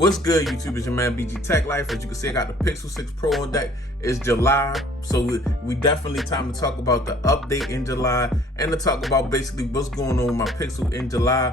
What's good, YouTube? It's your man BG Tech Life. As you can see, I got the Pixel 6 Pro on deck. It's July, so we definitely time to talk about the update in July and to talk about basically what's going on with my Pixel in July.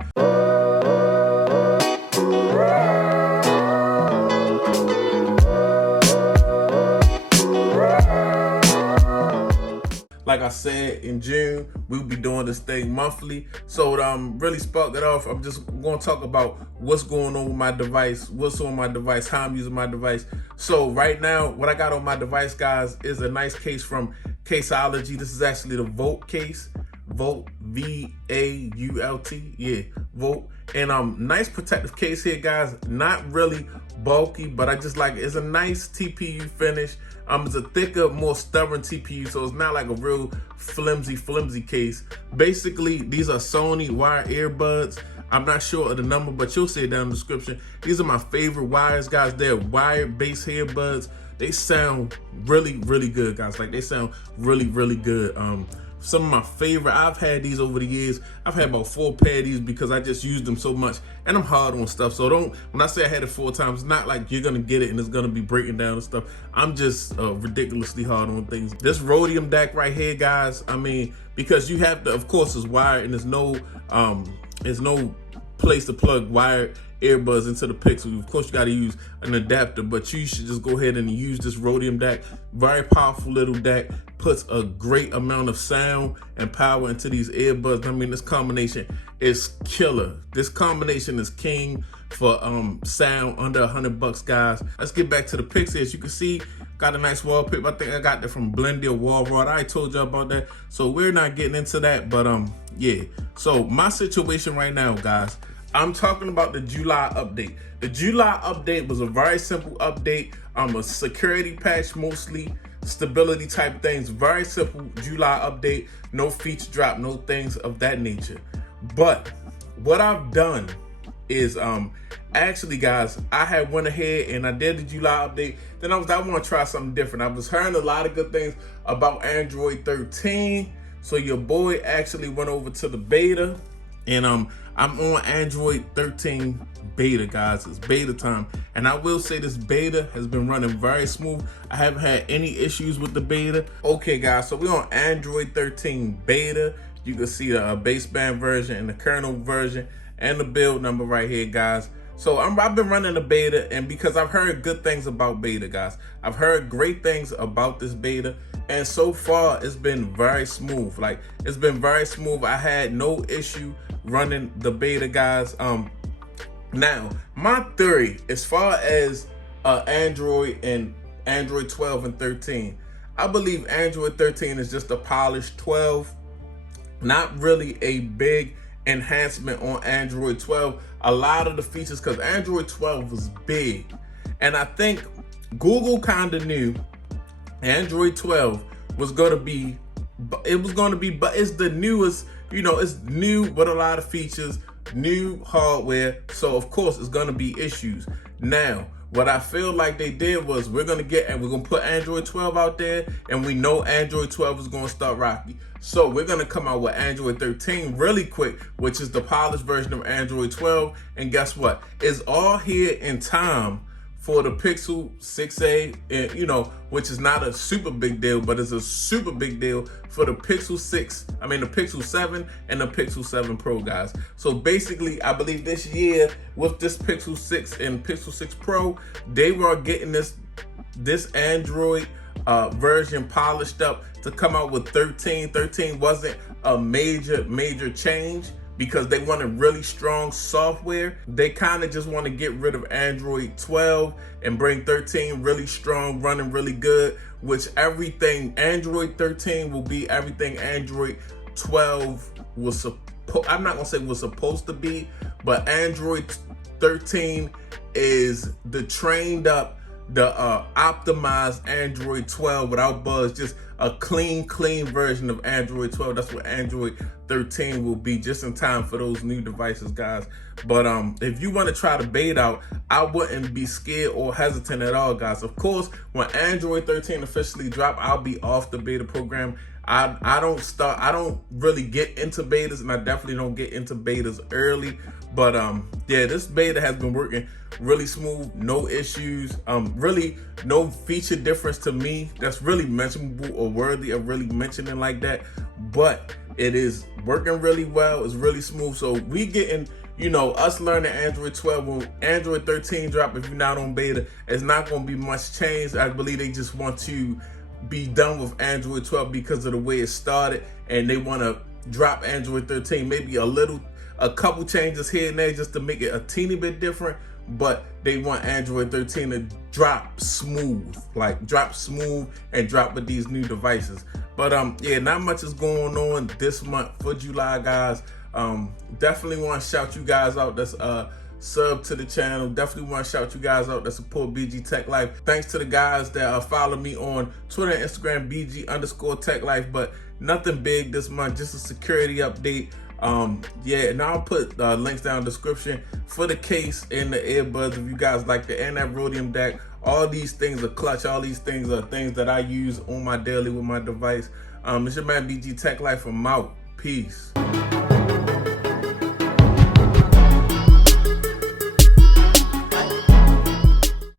Like I said, in June, we'll be doing this thing monthly. So really sparked it off. I'm just going to talk about what's going on with my device, what's on my device, how I'm using my device. So right now, what I got on my device, guys, is a nice case from Caseology. This is actually the Volt case. Volt, V-A-U-L-T, yeah, Volt. And nice protective case here, guys. Not really bulky, but I just like it. It's a nice TPU finish. It's a thicker, more stubborn TPU, so it's not like a real flimsy case. Basically, these are Sony wire earbuds. I'm not sure of the number, but you'll see it down in the description. These are my favorite wires, guys. They're wire-based earbuds. They sound really good, guys. Like, they sound really good. Some of my favorite, I've had these over the years. I've had about 4 pair of these because I just use them so much, and I'm hard on stuff. So when I say I had it 4 times, it's not like you're gonna get it and it's gonna be breaking down and stuff. I'm just ridiculously hard on things. This rhodium DAC right here, guys, I mean, because you have to, of course, it's wired and there's no place to plug wired earbuds into the Pixel. Of course, you got to use an adapter, but you should just go ahead and use this rhodium DAC. Very powerful little DAC, puts a great amount of sound and power into these earbuds. I mean, this combination is killer. This combination is king for sound under $100, guys. Let's get back to the Pixel. As you can see, got a nice wallpaper. I think I got that from Blendy or Walmart. I told you about that, so we're not getting into that. But yeah. So my situation right now, guys, I'm talking about the July update. The July update was a very simple update. A security patch, mostly stability type things. Very simple July update. No feature drop, no things of that nature. But what I've done is actually, guys, I had went ahead and I did the July update. Then I want to try something different. I was hearing a lot of good things about Android 13. So your boy actually went over to the beta, and I'm on Android 13 beta, guys. It's beta time, and I will say this beta has been running very smooth. I haven't had any issues with the beta. Okay, guys, so we're on Android 13 beta. You can see the baseband version and the kernel version and the build number right here, guys. So I've been running the beta, and because I've heard good things about beta, guys. I've heard great things about this beta, and so far it's been very smooth. Like, it's been very smooth. I had no issue running the beta, guys. Now, my theory as far as Android and Android 12 and 13, I believe Android 13 is just a polished 12, not really a big enhancement on Android 12. A lot of the features, because Android 12 was big, and I think Google kind of knew Android 12 was going to be, but it's the newest, you know, it's new with a lot of features, new hardware, so of course it's going to be issues. Now, what I feel like they did was we're going to put Android 12 out there, and we know Android 12 is going to start rocky. So we're going to come out with Android 13 really quick, which is the polished version of Android 12. And guess what? It's all here in time for the Pixel 6a, and, you know, which is not a super big deal, but it's a super big deal for the Pixel 7 and the Pixel 7 Pro, guys. So basically, I believe this year with this Pixel 6 and Pixel 6 Pro, they were getting this Android version polished up to come out with 13. 13 wasn't a major change because they wanted really strong software. They kind of just want to get rid of Android 12 and bring 13 really strong, running really good, which everything Android 13 will be everything Android 12 was I'm not gonna say was supposed to be, but Android 13 is the trained up, the optimized Android 12 without bugs, just a clean version of Android 12. That's what Android 13 will be just in time for those new devices, guys. But if you want to try the beta out, I wouldn't be scared or hesitant at all, guys. Of course, when Android 13 officially drop, I'll be off the beta program. I don't really get into betas, and I definitely don't get into betas early. But yeah, this beta has been working really smooth, no issues, really no feature difference to me that's really mentionable or worthy of really mentioning like that. But it is working really well, it's really smooth. So we getting, you know, us learning Android 12, when Android 13 drop, if you're not on beta, it's not going to be much change. I believe they just want to be done with Android 12 because of the way it started, and they want to drop Android 13, maybe a couple changes here and there just to make it a teeny bit different, but they want Android 13 to drop smooth, like drop smooth and drop with these new devices. But yeah, not much is going on this month for July, guys. Definitely want to shout you guys out that's sub to the channel. Definitely want to shout you guys out that support BG Tech Life. Thanks to the guys that follow me on Twitter and Instagram, BG_Tech Life. But nothing big this month, just a security update. Yeah, and I'll put links down in the description for the case and the earbuds if you guys like the, and that Rhodium deck. All these things are clutch. All these things are things that I use on my daily with my device. It's your man BG Tech Life. I'm out. Peace.